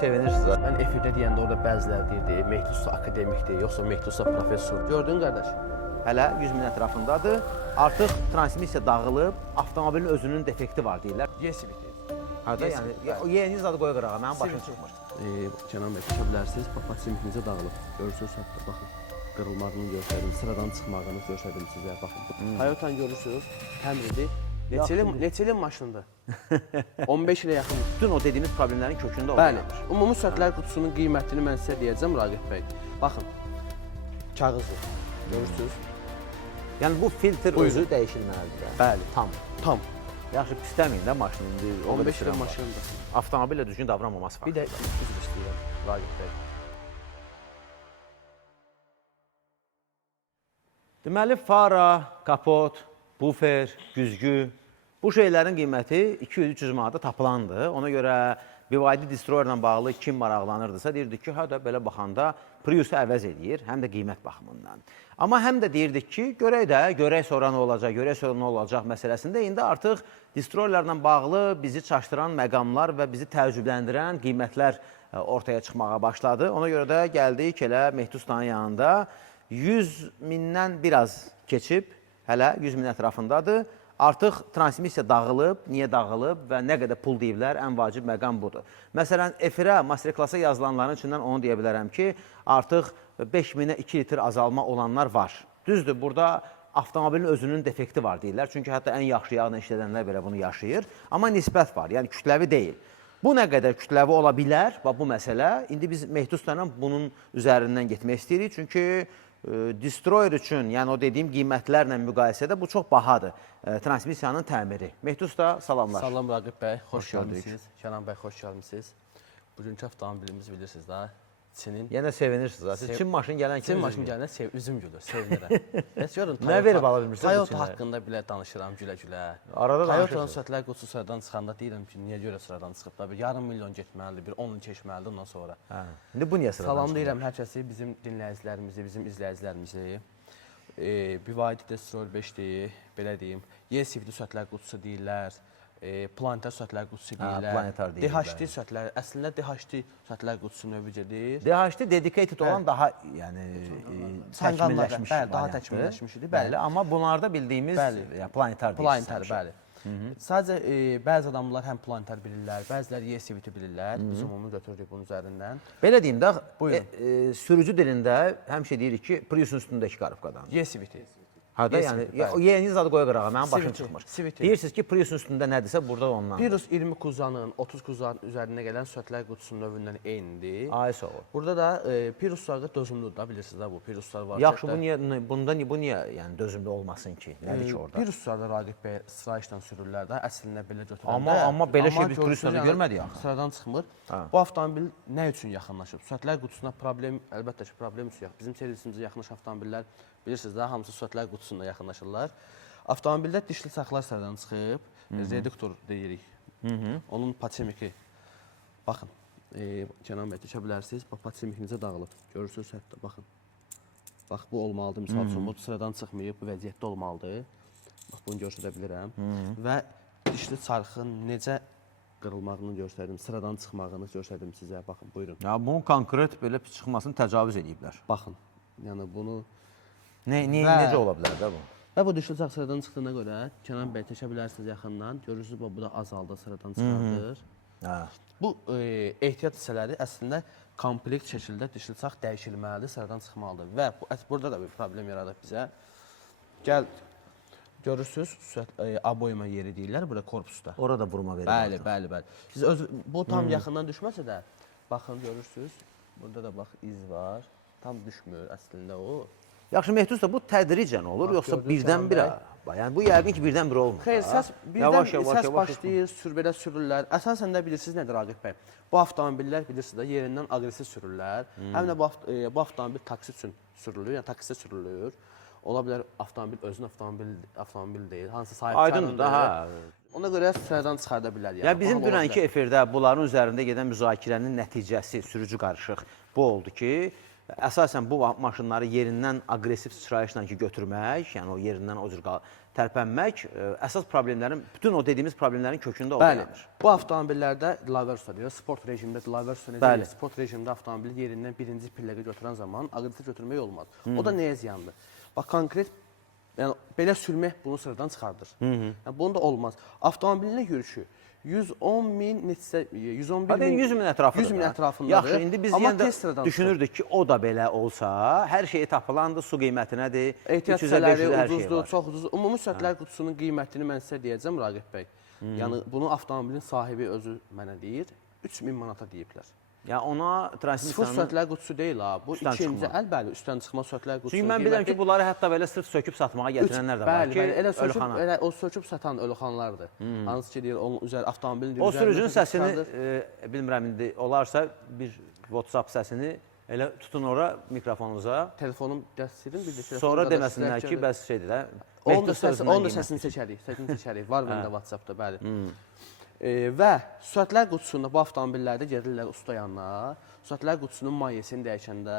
sevinirsiniz. Mən efirdə deyəndə orada bəziləri deyirdi, Mehdi Usta akademikdir, yoxsa Mehdi Usta professor. Gördün qardaş? Hələ 100 min ətrafındadır. Artıq transmisiya dağılıb, avtomobilin özünün defekti var deyirlər. Yesibiti. Hada yəni o yeni zad qoya qırağa mənim başım çıxmır. Kənan bəy, düşə bilərsiniz, papaçimikinizi dağılıb. Görürsünüz, hətta baxın, qırılmağını göstərdim, sıradan çıxmağını göstərdim sizə, baxın. Toyota'nı görürsünüz, təmirdir. Neçə ilin maşındır? 15 ilə yaxın. Bütün o dediyimiz problemlərin kökündə o. Bəli, ümumi sürətlər qutusunun qiymətini mən sizə deyəcəm, Raqib bəy. Baxın, kağızdır, görürsünüz. Yəni bu filtr özü dəyişilməlidir. Bəli, tam. Yaxşı, pisləməyin də maşını. 15 ilin maşındır. Avtomobillə düzgün davranmaması Bir də üzr istəyirəm, Raqib bəy. Deməli, fara, kapot, bufer, güzgü, bu şeylərin qiyməti 200-300 manata tapılandı. Ona görə BYD Destroyer-la bağlı kim maraqlanırdısa, deyirdik ki, hə də belə baxanda Prius-u əvəz edir, həm də qiymət baxımından. Amma həm də deyirdik ki, görək sonra nə olacaq məsələsində indi artıq Destroyer-la bağlı bizi çaşdıran məqamlar və bizi təəccübləndirən qiymətlər ortaya çıxmağa başladı. Ona görə də gəldik elə Mehdi Ustanın yanında 100 mindən biraz keçib, hələ 100 min ətrafındadır. Artıq transmisiya dağılıb, niyə dağılıb və nə qədər pul deyiblər, ən vacib məqam budur. Məsələn, efirə, masterklasa yazılanların içindən onu deyə bilərəm ki, artıq 5000-ə 2 litr azalma olanlar var. Düzdür, burada avtomobilin özünün defekti var deyirlər. Çünki hətta ən yaxşı yağla işlədənlər belə bunu yaşayır. Amma nisbət var, yəni kütləvi deyil. Bu nə qədər kütləvi ola bilər, bu məsələ. İndi biz Mehdi Usta bunun üzərindən getmək istəyirik. Çünki Destroyer üçün, yəni o dediyim qiymətlərlə müqayisədə bu çox bahadır. Transmisiyanın təmiri. Mehdi Usta, salamlar. Salam Raqib bəy, xoş gəlmişsiniz. Kənan bəy, xoş gəlmişsiniz. Bugünkü avtomobilimiz bilirsiniz də, Çinin. Yenə sevinirsiniz. Siz Çin maşın gələn kimi maşın gələn üzüm gülür, sevinirəm. Nə verib ala bilmirsiniz? Toyota haqqında belə danışıram gülə-gülə. Arada danışırsınız. Toyota'nın sürətlər qutusu sıradan çıxanda deyirəm ki, niyə görə sıradan çıxıb da, bir yarım milyon getməlidir, bir 10 il keçməlidir ondan sonra. İndi bu niyə sıradan çıxıb? Salamlayıram hər kəsi, bizim dinləyicilərimizi, bizim izləyicilərimizi. BYD Destroyer 5-dir, belə deyim. Y-sifli sürətlər qutusu deyirlər. Planetar sürətlər qutusu deyirlər. DHT sürətlər, əslində DHT sürətlər qutusu növücədir. DHT dedicated olan daha təkmilləşmiş. Bəli, daha təkmilləşmişdir. Bəli, amma bunlarda bildiyimiz planetar deyil. Planetar, bəli. Sadəcə bəzi adamlar həm planetar bilirlər, bəziləri Y-siviti bilirlər. Biz ümumi götürdük bunun üzərindən. Belə deyim də, sürücü dilində həmişə deyirik ki, Priusun üstündəki qarıbqadan. Y-siviti. Hada, yəni, yeni zadı qoya qırağa, mənim başım çıxmır. Deyirsiniz ki, Priusun üstündə nədirsə, burada ondan. Prius 20 kuzanın, 30 kuzanın üzərində gələn sürətlər qutusunun növündən eynidir. Ay, sağ ol. Burada da Priusları dözümlüdür da, bilirsiniz də bu Priuslar var. Yaxşı, bu niyə dözümlü olmasın ki? Nədir ki orada? Priuslar da Raqib bəy sıra sürürlər də, əslində belə götürəndə. Amma belə şey biz Priuslarda görmədik axı. Sıradan çıxmır. Bu avtomobil nə üçün yaxınlaşıb? Sürətlər qutusuna problem, əlbəttə ki, problem yox. Bizim servisimizə yaxınlaşan avtomobillər bilirsiniz də, hamısı sürətlər qutusunda yaxınlaşırlar. Avtomobildə dişli saxlar sıradan çıxıb, reduktor deyirik. Onun paçemiki, baxın, Kənan bəy, düşə bilərsiniz, paçemikinizə dağılıb. Görürsünüz, hətta, baxın. Bax, bu olmalıdır, misal üçün, bu sıradan çıxmayıb, bu vəziyyətdə olmalıdır. Bax, bunu göstərə bilirəm. Və dişli çarxın necə qırılmağını göstərdim, sıradan çıxmağını göstərdim sizə, baxın, buyurun. Bunun konkret belə çıxmasını təcavüz ediblər. Baxın, yəni bunu... Necə ola bilər də bu? Və bu dişli çarx sıradan çıxdığına görə, Kənan bəy, təşə bilərsiniz yaxından, görürsünüz, bu da azaldı, sıradan çıxardır. Bu ehtiyat hissələri əslində komplekt şəkildə dişli çarx dəyişilməlidir, sıradan çıxmalıdır. Və burada da bir problem yaradıb bizə. Gəl, görürsünüz, aboyma yeri deyirlər, burada korpusda. Orada vurma verir. Bəli. Bu tam yaxından düşməsə də, baxın, görürsünüz, burada da bax, iz var, tam düşmür əslində o. Yaxşı, Mehdi Usta, bu tədricən olur, yoxsa birdən-birə? Yəni, bu yəqin ki, birdən-birə olmur. Xeyr, səs başlayır, belə sürürlər. Əsasən də bilirsiniz nədir, Raqib bəy? Bu avtomobillər, bilirsiniz də, yerindən aqressiv sürürlər. Həm də bu avtomobil taksi üçün sürülür, yəni taksidə sürülür. Ola bilər, avtomobil özünün avtomobil deyil, hansı sahibkarındır. Ona görə sıradan çıxarda bilər. Yəni, bizim dünənki efirdə bunların üzərində gedən müzakirənin nəticəsi, sürücü qarışıq bu oldu ki, əsasən bu maşınları yerindən aqressiv sıçrayışla ki götürmək, yəni o yerindən o cür tərpənmək əsas problemlərin, bütün o dediyimiz problemlərin kökündə o dayanır. Bu avtomobillərdə dilavər usta deyir, sport rejimdə dilavər usta necə deyir? Sport rejimdə avtomobili yerindən birinci pilləqə götürən zaman aqressiv götürmək olmaz. O da nəyə ziyandır? Bax, konkret, yəni belə sürmək bunu sıradan çıxardır. Yəni, bunu da olmaz. Avtomobilinə yürüşü 110 min, 111 min, 100 min ətrafındadır. 100 min ətrafındadır. Yaxşı, indi biz yenə düşünürdük ki, o da belə olsa, hər şeyi tapılandı, su qiymətinədir, 300-500 hər şey var. Çox ucuzdur. Ümumi sürətlər qutusunun qiymətini mən sizə deyəcəm, Raqib bəy. Yəni, bunu avtomobilin sahibi özü mənə deyir, 3000 manata deyiblər. Yəni ona transmisiyanın... Sıfır sürətlər qutusu deyil ha. Bu ikinci, əlbəli, üstdən çıxma sürətlər qutusu. Çünki mən bilirəm ki, bunları hətta belə sırf söküb satmağa gətirənlər də var ki, ölüxana. Elə o söküb satan ölüxanlardır. Hansı ki, deyir, onun üzəri avtomobilin o sürücünün səsini, bilmirəm, indi olarsa bir WhatsApp səsini elə tutun ora mikrofonunuza. Telefonum dəstirin, bir də telefonum. Sonra deməsinlər ki, bəs şeydir də. Onun da səsini seçərik. Var məndə WhatsAppda, bəli. Və sürətlər qutusunda bu avtomobillərdə gedirlər usta yanına. Sürətlər qutusunun mayyesini dəyişəndə,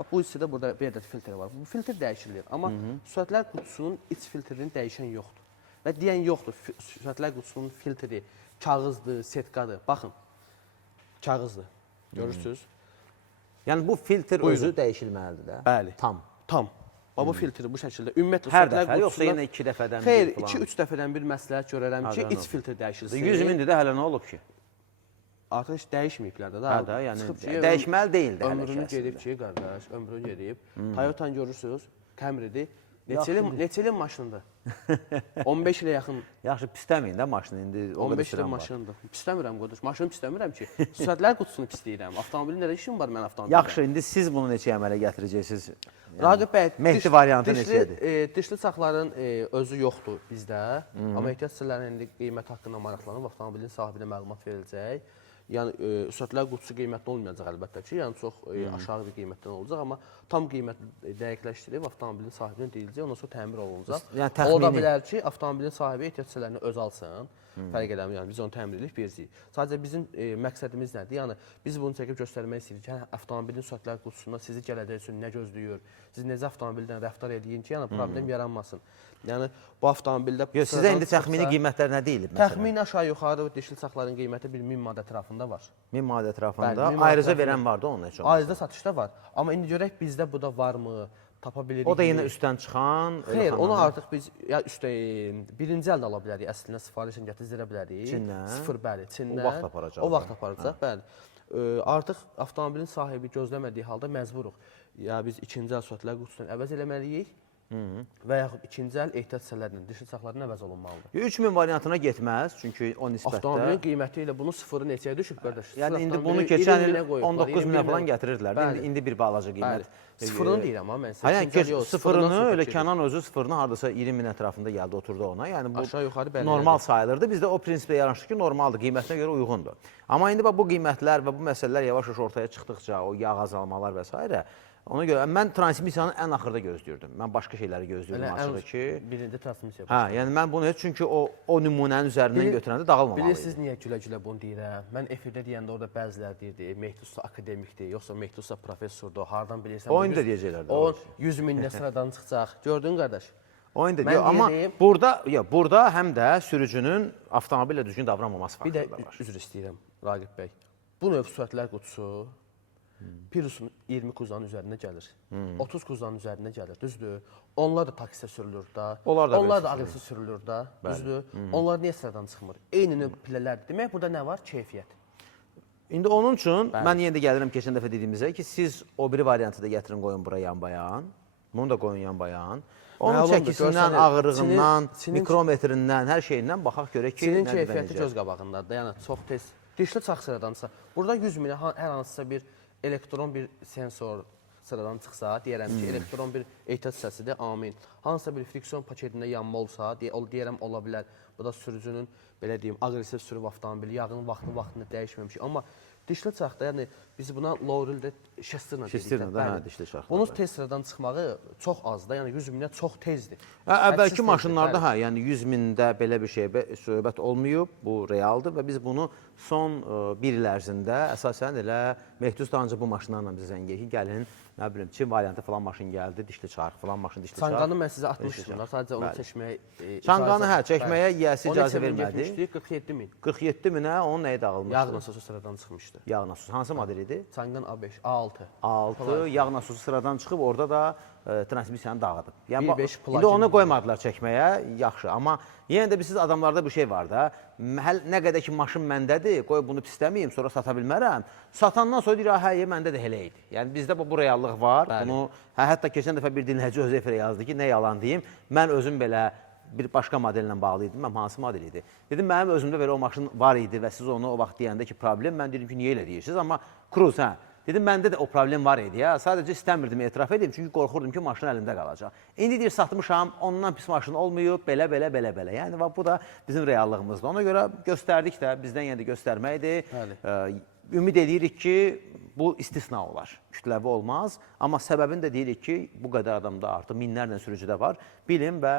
bu hissədə burada bir ədəd filtr var. Bu filtr dəyişilir, amma sürətlər qutusunun iç filtrini dəyişən yoxdur. Və deyən yoxdur, sürətlər qutusunun filtri kağızdır, setkadır. Baxın, kağızdır, görürsünüz. Yəni bu filtr özü dəyişilməlidir də? Bəli. Tam. Bu filtri bu şəkildə ümumiyyətlə hər dəfə, yoxsa yenə 2 dəfədən bir xeyr, 2-3 dəfədən bir məsləhət görərəm ki, iç filtr dəyişilsin. 100 mindir də hələ nə olub ki? Artıq heç dəyişməyiblər də. Hə də, yəni dəyişməli deyil də hələ ki. Ömrünü gedib ki, qardaş, ömrünü gedib. Toyota'nı görürsünüz, Camry-dir. Neçə ilin maşınıdır? 15 ilə yaxın. Yaxşı, pisləməyin də maşını indi. 15 ilin maşınıdır. Pisləmirəm, qardaş. Maşını pisləmirəm ki. Sürətlər qutusunu pisləyirəm. Avtomobilin nədə işim var mən avtomobildə? Yaxşı, indi siz bunu neçə əmələ gətirəcəksiniz? Raqib bəy, Mehdi variantı neçədir? Dişli saxların özü yoxdur bizdə. Amma ehtiyat hissələrinin indi qiymət haqqında maraqlanıb, avtomobilin sahibinə məlumat veriləcək. Yəni, sürətlər qutusu qiymətli olmayacaq əlbəttə ki, yəni çox aşağı bir qiymətdən olacaq, amma tam qiymət dəqiqləşdirib avtomobilin sahibinə deyiləcək, ondan sonra təmir olunacaq. Yəni təxmini. Ola bilər ki, avtomobilin sahibi ehtiyat hissələrini öz alsın, fərq eləmir, yəni biz onu təmir edirik, veririk. Sadəcə bizim məqsədimiz nədir? Yəni, biz bunu çəkib göstərmək istəyirik ki, avtomobilin sürətlər qutusunda sizi gələcək üçün nə gözləyir, siz necə avtomobildən rəftar ediyin ki, yəni problem yaranmasın. Yəni, bu avtomobildə... Yox, sizə indi təxmini qiymətlər nə deyilib? Təxmini aşağı-yuxarı dişli saxların qiyməti bir 1000 manat ətrafında var. 1000 manat ətrafında? Ayrıca verən var da onun üçün? Ayrıca satışda var. Amma indi görək bizdə bu da varmı, tapa bilirik. O da yenə üstdən çıxan? Xeyr, onu artıq biz birinci əldə ala bilərik, əslində sifarişini gətirə bilərik. Çindən? Sıfır, bəli, Çindən. O vaxt aparacaq. O vaxt aparacaq, bəli. Artıq avtomobilin sahibi gözləmədiyi halda məcburuq. Ya biz ikinci əl sürətlər qutusunu əvəz eləməliyik. Və yaxud ikinci əl ehtiyat hissələrinin, dişli saxların əvəz olunmalıdır. 3000 variantına getməz, çünki o nisbətdə... Avtomobilin qiyməti ilə bunun sıfırı neçəyə düşüb, qardaş? Yəni, indi bunu keçən il 19 minə falan gətirirdilər. İndi bir balaca qiymət. Sıfırını deyirəm, amma mən sizə. Sıfırını, öyle Kənan özü sıfırını haradasa 20 min ətrafında gəldi, oturdu ona. Yəni, bu normal sayılırdı. Bizdə o prinsipə yaraşdı ki, normaldır, qiymətinə görə uyğundur. Amma indi bu qiymətlər və bu məsələlər yavaş-yavaş ortaya çıxdıqca, o yağ azalmalar və s. Ona görə mən transmisiyanı ən axırda gözləyirdim. Mən başqa şeyləri gözləyirdim açığı ki. Birinci transmisiya. Hə, yəni mən bunu heç çünki o nümunənin üzərindən götürəndə dağılmamalıydı. Bilirsiniz niyə gülə-gülə bunu deyirəm? Mən efirdə deyəndə orada bəzilər deyirdi, Mehdi usta akademikdir, yoxsa Mehdi usta professordur, hardan bilirsən? O indi deyəcəklər. O 100 min sıradan çıxacaq. Gördün qardaş? O indi deyir, amma burada həm də sürücünün avtomobillə düzgün davranmaması faktoru da var. Bir də üzr istəyirəm, Raqib bəy. Bu növ sürətlər qutusu Priusun 20 kuzanın üzərində gəlir, 30 kuzanın üzərində gəlir, düzdür? Onlar da taksidə sürülür da, onlar da aqressiv sürülür da, düzdür? Onlar niyə sıradan çıxmır? Eyni növ pillələrdir. Demək, burada nə var? Keyfiyyət. İndi onun üçün mən yenə də gəlirəm keçən dəfə dediyimizə ki, siz o biri variantı da gətirin, qoyun bura yan-bayan, bunu da qoyun yan-bayan. Onun çəkisindən, ağırlığından, mikrometrindən, hər şeyindən baxaq görək ki, Çinin keyfiyyəti göz qabağındadır, yəni çox tez. Dişli çax sıradansa, burada 100 minə hər hansısa bir elektron bir sensor sıradan çıxsa, deyərəm ki, elektron bir ehtiyat hissəsidir, amin. Hansısa bir friksiyon paketində yanma olsa, deyərəm, ola bilər. Bu da sürücünün, belə deyim, aqressiv sürüb avtomobili, yağının vaxtını dəyişməmiş. Amma dişli çaxda, yəni biz buna Lowrill'də şestirlə dedik. Şestirlə də, hə, dişli çaxda. Bunun tez sıradan çıxmağı çox azdır, yəni 100 minə çox tezdir. Əvvəlki maşınlarda, hə, yəni 100 mində belə bir şey söhbət olmayıb, bu realdır və biz bunu son bir il ərzində əsasən elə Mehdi usta ancaq bu maşınlarla bizə zəng edir ki, gəlin nə bilim, Çin variantı falan maşın gəldi, dişli çarx falan maşın dişli çarx. Çanqanı mən sizə atmışdım da, sadəcə onu Bəli. çəkməyə Çanqanı çəkməyə yiyəsi icazə vermədi. 47 min. 47 minə onun nəyi dağılmışdı? Yağ nasosu sıradan çıxmışdı. Yağ nasosu. Hansı model idi? Çanqan A5, A6. 6 yağ nasosu sıradan çıxıb orada da transmisiyanı dağıdıb. Yəni 1.5 indi plug-in onu qoymadılar çəkməyə, yaxşı. Amma yenə də biz adamlarda bir şey var da, nə qədər ki maşın məndədir, qoy bunu pisləməyim, sonra sata bilmərəm. Satandan sonra deyir, hə, məndə də elə idi. Yəni bizdə bu reallıq var. Bəli. Bunu hətta keçən dəfə bir dinləyici öz efirə yazdı ki, nə yalan deyim, mən özüm belə bir başqa modellə bağlı idim. Mən hansı model idi? Dedim, mənim özümdə belə o maşın var idi və siz onu o vaxt deyəndə ki, problem, mən dedim ki, niyə elə deyirsiniz? Amma Cruz, hə. Dedim, məndə də o problem var idi ya. Sadəcə istəmirdim etiraf edeyim, çünki qorxurdum ki, maşın əlimdə qalacaq. İndi deyir, satmışam, ondan pis maşın olmayıb, belə. Yəni, bu da bizim reallığımızdır. Ona görə göstərdik də, bizdən yenə də göstərməkdir. Ümid edirik ki, bu istisna olar, kütləvi olmaz. Amma səbəbini də deyirik ki, bu qədər adamda artıq minlərlə sürücüdə var. Bilin və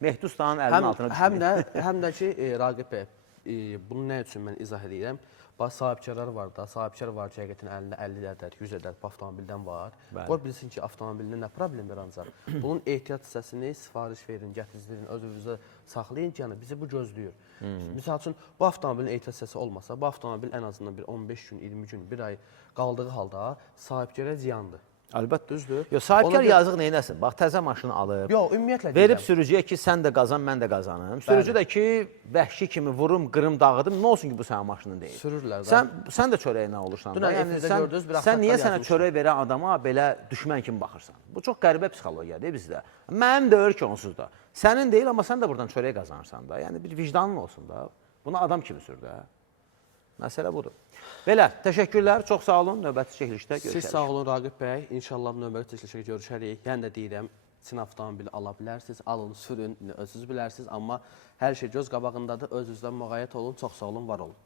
Mehdi Ustanın əlinin altına düşməyin. Həm də ki, Raqib bəy, bunu nə üçün mən izah edirəm? Bax, sahibkarlar var da, sahibkar var ki, həqiqətən əlində 50 ədəd, 100 ədəd bu avtomobildən var. Qoy bilsin ki, avtomobilində nə problem var ancaq. Bunun ehtiyat hissəsini sifariş verin, gətirin, özünüzə saxlayın ki, yəni bizi bu gözləyir. Misal üçün, bu avtomobilin ehtiyat hissəsi olmasa, bu avtomobil ən azından bir 15 gün, 20 gün, bir ay qaldığı halda sahibkara ziyandır. Əlbəttə. Düzdür. Yox, sahibkar yazıq neynəsin? Bax, təzə maşını alıb, Yox, ümumiyyətlə verib sürücüyə ki, sən də qazan, mən də qazanım. Sürücü də ki, vəhşi kimi vurum, qırım, dağıdım, nə olsun ki, bu sənin maşının deyil. Sürürlər də. Sən də çörəyinə olursan. Dünən efirdə gördünüz, bir sən niyə axtarlar sənə çörək verən adama belə düşmən kimi baxırsan? Bu çox qəribə psixologiyadır bizdə. Mənim də öyle ki, onsuz da. Sənin deyil, amma sən də buradan çörək qazanırsan da. Yəni, bir vicdanın olsun da. Bunu adam kimi sür də. Məsələ budur. Belə, təşəkkürlər, çox sağ olun, növbəti çəkilişdə görüşərik. Siz sağ olun Raqib bəy, inşallah növbəti çəkilişdə görüşərik. Yəni də deyirəm, Çin avtomobili ala bilərsiniz, alın, sürün, özünüz bilərsiniz, amma hər şey göz qabağındadır, özünüzdən müğayət olun, çox sağ olun, var olun.